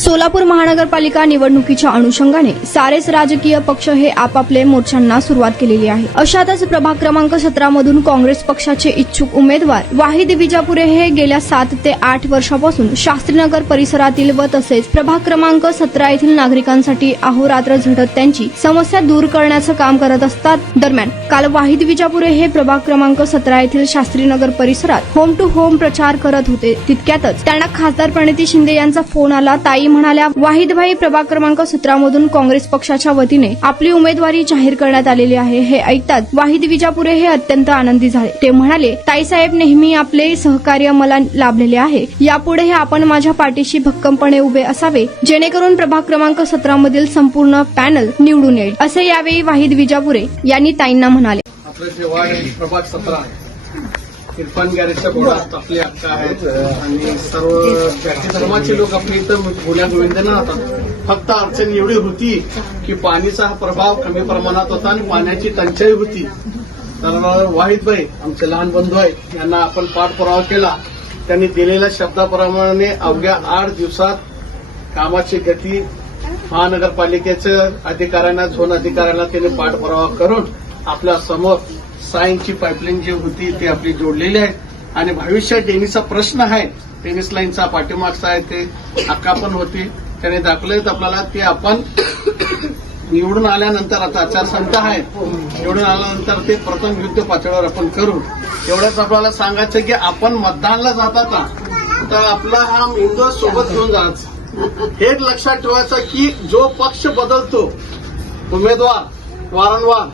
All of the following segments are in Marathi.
सोलापूर महानगरपालिका निवडणुकीच्या अनुषंगाने सारेच राजकीय पक्ष हे आपापले मोर्चांना सुरुवात केलेली आहे। अशातच प्रभाग क्रमांक 17 मधून काँग्रेस पक्षाचे इच्छुक उमेदवार वाहिद विजापुरे हे गेल्या 7 ते 8 वर्षापासून शास्त्रीनगर परिसरातील व तसेच प्रभाग क्रमांक 17 येथील नागरिकांसाठी अहोरात्र झटत त्यांची समस्या दूर करण्याचं काम करत असतात। दरम्यान काल वाहिद विजापुरे हे प्रभाग क्रमांक 17 येथील शास्त्रीनगर परिसरात होम टू होम प्रचार करत होते। तितक्यातच त्यांना खासदार प्रणिती शिंदे यांचा फोन आला। ताई म्हणाल्या, वाहिदभाई प्रभाग क्रमांक 17 मधून काँग्रेस पक्षाच्या वतीने आपली उमेदवारी जाहीर करण्यात आलेली आहे। हे ऐकताच वाहिद विजापुरे हे अत्यंत आनंदी झाले। ते म्हणाले, ताईसाहेब नेहमी आपले सहकार्य मला लाभलेले आहे। यापुढे आपण माझ्या पाठीशी भक्कमपणे उभे असावे, जेणेकरून प्रभाग क्रमांक 17 मधील संपूर्ण पॅनल निवडून येईल, असे यावेळी वाहिद विजापुरे यांनी ताईंना म्हणाले। आपलं जे वार्ड प्रभाग 17 इरफान गॅरेजच्या बोर्डात आपली अक्का आहेत आणि सर्व जाती धर्माचे लोक आपले इथं बोल्या गोविंदांना राहतात। फक्त अडचण एवढी होती की पाणीचा हा प्रभाव कमी प्रमाणात होता आणि पाण्याची टंचाई होती। तर वाहिदभाई आमचे लहान बंधू आहेत, यांना आपण पाठपुरावा केला। त्यांनी दिलेल्या शब्दाप्रमाणे अवघ्या 8 दिवसात कामाची गती महानगरपालिकेच्या अधिकाऱ्यांना, झोन अधिकाऱ्यांना त्यांनी पाठपुरावा करून आपल्या समोर सायन्सची पाईपलाईन जी होती ती आपली जोडलेली आहे आणि भविष्यात टेनिसचा प्रश्न आहे, टेनिस लाईनचा पाठीमागचा आहे ते अक्का पण होती, त्याने दाखवलेत आपल्याला ते आपण निवडून आल्यानंतर, आता आचारसंहिता आहे, निवडून आल्यानंतर ते प्रथम युद्ध पातळीवर आपण करू। एवढंच आपल्याला सांगायचं की आपण मतदानाला जातात ना तर आपला हा मेंदू सोबत घेऊन जायचं। हे लक्षात ठेवायचं की जो पक्ष बदलतो उमेदवार वारंवार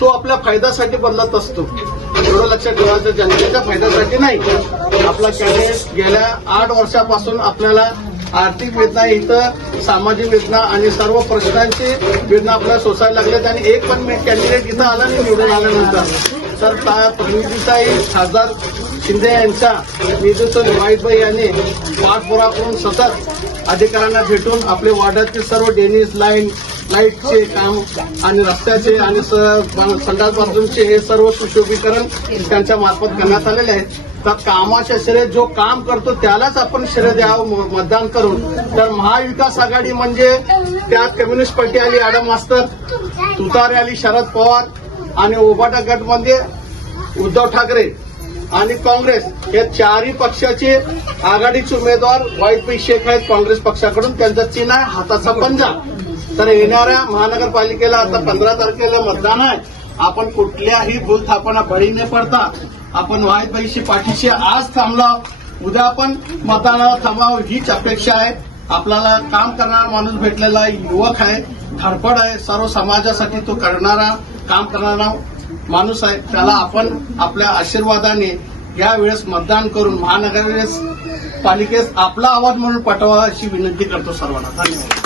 तो आपल्या फायद्यासाठी बदलत असतो। एवढं लक्षात ठेवायचं, जनतेच्या फायद्यासाठी नाही। आपला कॅन्डिडेट गेल्या 8 वर्षापासून आपल्याला आर्थिक वेदना, इथं सामाजिक वेदना आणि सर्व प्रश्नांची वेदना आपल्याला सोसायला लागल्यात आणि एक पण कॅन्डिडेट इथं आला नाही निवडून आल्यानंतर तर प्रणितीताई खासदार शिंदे यांच्या नेतृत्वात वाहिदभाई यांनी पाठपुरावा करून सतत अधिकाऱ्यांना भेटून आपले वार्डातील सर्व ड्रेनेज लाईन, लाईटचे काम आणि रस्त्याचे आणि संडास बाथरूमचे हे सर्व सुशोभीकरण त्यांच्या मार्फत करण्यात आलेले आहे। तर कामाच्या श्रेय जो काम करतो त्यालाच आपण श्रेय द्यावं मतदान करून। तर महाविकास आघाडी म्हणजे त्यात कम्युनिस्ट पार्टी आली आडम मास्तर, तुतारे आली शरद पवार आणि उभाटा गटमध्ये उद्धव ठाकरे आणि काँग्रेस हे चारही पक्षाचे आघाडीचे उमेदवार वाहिदभाई शेख आहेत काँग्रेस पक्षाकडून। त्यांचा चिन्ह आहे हाताचा पंजा। तर येणाऱ्या महानगरपालिकेला आता 15 तारखेला मतदान आहे। आपण कुठल्याही भूलथापांना बळी न पडता आपण वाहिदभाईशी पाठीशी आज थांबलो, उद्या आपण मतदानाला थांबावं हीच अपेक्षा आहे। आपल्याला काम करणारा माणूस भेटलेला युवक आहे, धडपड आहे, सर्व समाजासाठी तो काम करणारा माणूस आहे। त्याला आपण आपल्या आशीर्वादाने यावेळेस मतदान करून महानगरपालिकेस आपला आवाज म्हणून पाठवा अशी विनंती करतो सर्वांना। धन्यवाद।